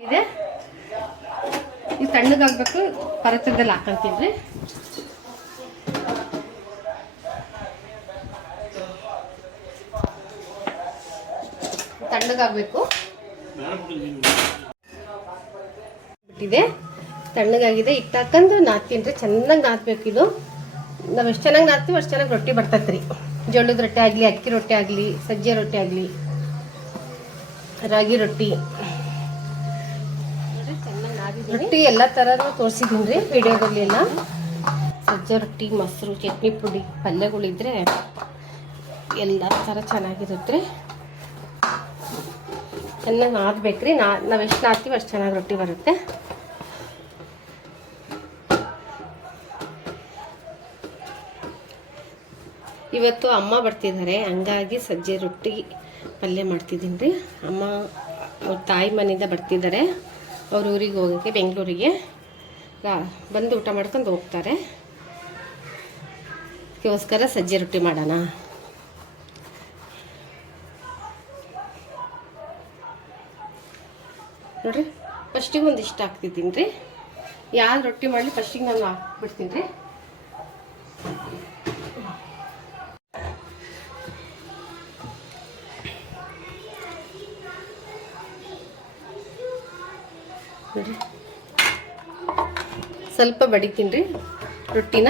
ಇದೆ ಇದು ತಣ್ಣಗಾಗಬೇಕು. ಪರತದಲ್ಲಿ ಹಾಕೊಂತೀವಿ. ತಣ್ಣಗಾಗಬೇಕು. ಬಿಟ್ಟಿದೆ, ತಣ್ಣಗಾಗಿದೆ. ಹಿಟ್ಟು ಹಾಕೊಂಡು ನಾದ್ತೀನಿ. ಚೆನ್ನಾಗಿ ನಾದಬೇಕು. ಇದು ನಾವು ಎಷ್ಟು ಚೆನ್ನಾಗಿ ನಾದ್ತೀವಿ ಅಷ್ಟು ಚೆನ್ನಾಗಿ ರೊಟ್ಟಿ ಬರ್ತೈತೆ ರೀ. ಜೋಳದ ರೊಟ್ಟಿ ಆಗಲಿ, ಅಕ್ಕಿ ರೊಟ್ಟಿ ಆಗಲಿ, ಸಜ್ಜೆ ರೊಟ್ಟಿ ಆಗಲಿ, ರಾಗಿ ರೊಟ್ಟಿ. ರೊಟ್ಟಿ ಎಲ್ಲ ಥರನೂ ತೋರಿಸಿದ್ದೀನಿ ರೀ ವಿಡಿಯೋದಲ್ಲಿ ಎಲ್ಲ. ಸಜ್ಜೆ ರೊಟ್ಟಿ, ಮೊಸರು, ಚಟ್ನಿ ಪುಡಿ, ಪಲ್ಯಗಳಿದ್ರೆ ಎಲ್ಲ ಥರ ಚೆನ್ನಾಗಿರುತ್ತೆ. ಚೆನ್ನಾಗಿ ನಾದಬೇಕ್ರಿ. ನಾವು ಎಷ್ಟು ನಾದ್ತೀವಿ ಅಷ್ಟು ಚೆನ್ನಾಗಿ ರೊಟ್ಟಿ ಬರುತ್ತೆ. ಇವತ್ತು ಅಮ್ಮ ಬರ್ತಿದ್ದಾರೆ, ಹಂಗಾಗಿ ಸಜ್ಜೆ ರೊಟ್ಟಿ ಪಲ್ಯ ಮಾಡ್ತಿದ್ದೀನಿ ರೀ. ಅಮ್ಮ ಅವ್ರ ತಾಯಿ ಮನೆಯಿಂದ ಬರ್ತಿದ್ದಾರೆ. ಅವ್ರ ಊರಿಗೆ ಹೋಗೋಕ್ಕೆ, ಬೆಂಗಳೂರಿಗೆ ಬಂದು ಊಟ ಮಾಡ್ಕೊಂಡು ಹೋಗ್ತಾರೆ. ಅದಕ್ಕೋಸ್ಕರ ಸಜ್ಜೆ ರೊಟ್ಟಿ ಮಾಡೋಣ. ನೋಡಿರಿ, ಫಸ್ಟಿಗೆ ಒಂದಿಷ್ಟು ಹಾಕ್ತಿದ್ದೀನಿ ರೀ. ಯಾವ್ದು ರೊಟ್ಟಿ ಮಾಡಲಿ ಫಸ್ಟಿಗೆ ನಾನು ಹಾಕ್ಬಿಡ್ತೀನಿ ರೀ. ನೋಡಿರಿ, ಸ್ವಲ್ಪ ಬಡಿತೀನಿ ರೀ ರೊಟ್ಟಿನ.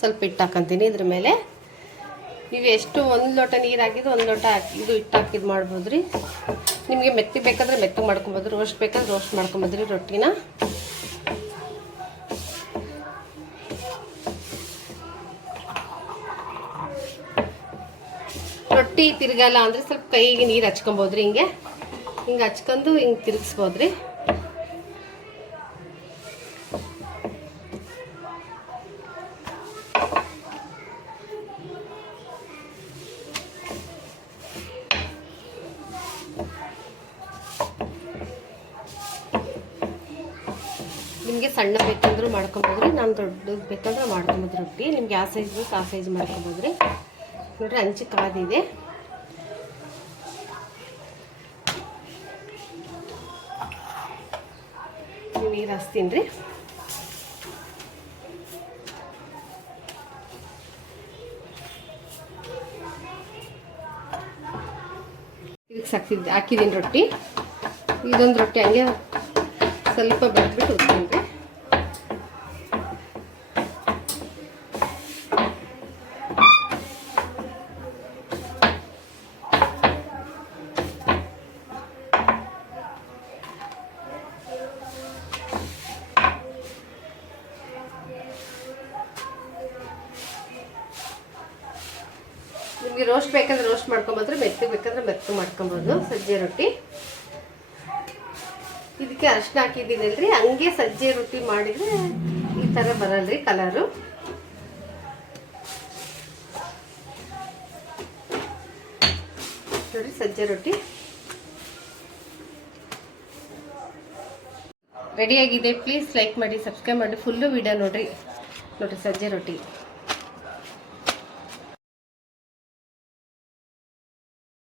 ಸ್ವಲ್ಪ ಹಿಟ್ಟು ಹಾಕೊಂತೀನಿ ಇದ್ರ ಮೇಲೆ. ನೀವು ಎಷ್ಟು ಒಂದು ಲೋಟ ನೀರು ಹಾಕಿದ್ದು ಒಂದು ಲೋಟ ಇದು ಹಿಟ್ಟು ಹಾಕಿದ್ದು ಮಾಡ್ಬೋದು ರೀ. ನಿಮಗೆ ಮೆತ್ತಗೆ ಬೇಕಾದ್ರೆ ಮೆತ್ತಗೆ ಮಾಡ್ಕೊಬೋದು, ರೋಸ್ಟ್ ಬೇಕಾದ್ರೆ ರೋಸ್ಟ್ ಮಾಡ್ಕೊಬೋದು ರೀ ರೊಟ್ಟಿನ. ರೊಟ್ಟಿ ತಿರ್ಗಲ್ಲ ಅಂದರೆ ಸ್ವಲ್ಪ ಕೈಗೆ ನೀರು ಹಚ್ಕೊಬೋದು ರೀ. ಹಿಂಗೆ ಹಚ್ಕೊಂಡು ಹಿಂಗೆ ತಿರುಗಿಸ್ಬೋದು ರೀ. ನಿಮಗೆ ಸಣ್ಣ ಬೇಕಂದ್ರೂ ಮಾಡ್ಕೊಬೋದು ರೀ. ನಾನು ದೊಡ್ಡದು ಬೇಕಂದ್ರೆ ಮಾಡ್ಕೊಬೋದು ರೊಟ್ಟಿ. ನಿಮ್ಗೆ ಯಾವ ಸೈಜ್ ಬೇಕು ಆ ಸೈಜ್ ಮಾಡ್ಕೊಬೋದು ರೀ. ನೋಡಿರಿ, ಹಂಚಿ ಕಾದಿದೆ. ನೀರು ಹಚ್ತೀನಿ ರೀ. ಹಾಕಿದ್ದೀನಿ ರೊಟ್ಟಿ. ಇದೊಂದು ರೊಟ್ಟಿ ಹಂಗೆ ಸ್ವಲ್ಪ ಬೆಳೆದ್ಬಿಟ್ಟು ಹೋಗ್ತೀನಿ ರೀ. ನಿಮಗೆ ರೋಸ್ಟ್ ಬೇಕಾದ್ರೆ ರೋಸ್ಟ್ ಮಾಡ್ಕೊಬೋದು, ಮೆತ್ತಗೆ ಬೇಕಾದ್ರೆ ಮೆತ್ತಗೆ ಮಾಡ್ಕೊಬೋದು ಸಜ್ಜೆ ರೊಟ್ಟಿ. ಇದಕ್ಕೆ ಅರಿಶಿನ ಹಾಕಿದ್ದೀನಲ್ರಿ, ಹಂಗೆ ಸಜ್ಜೆ ರೊಟ್ಟಿ ಮಾಡಿದರೆ ಈ ಥರ ಬರಲ್ರಿ ಕಲರು. ನೋಡಿ, ಸಜ್ಜೆ ರೊಟ್ಟಿ ರೆಡಿಯಾಗಿದೆ. ಪ್ಲೀಸ್ ಲೈಕ್ ಮಾಡಿ, ಸಬ್ಸ್ಕ್ರೈಬ್ ಮಾಡಿ, ಫುಲ್ಲು ವಿಡಿಯೋ ನೋಡಿರಿ. ಸಜ್ಜೆ ರೊಟ್ಟಿ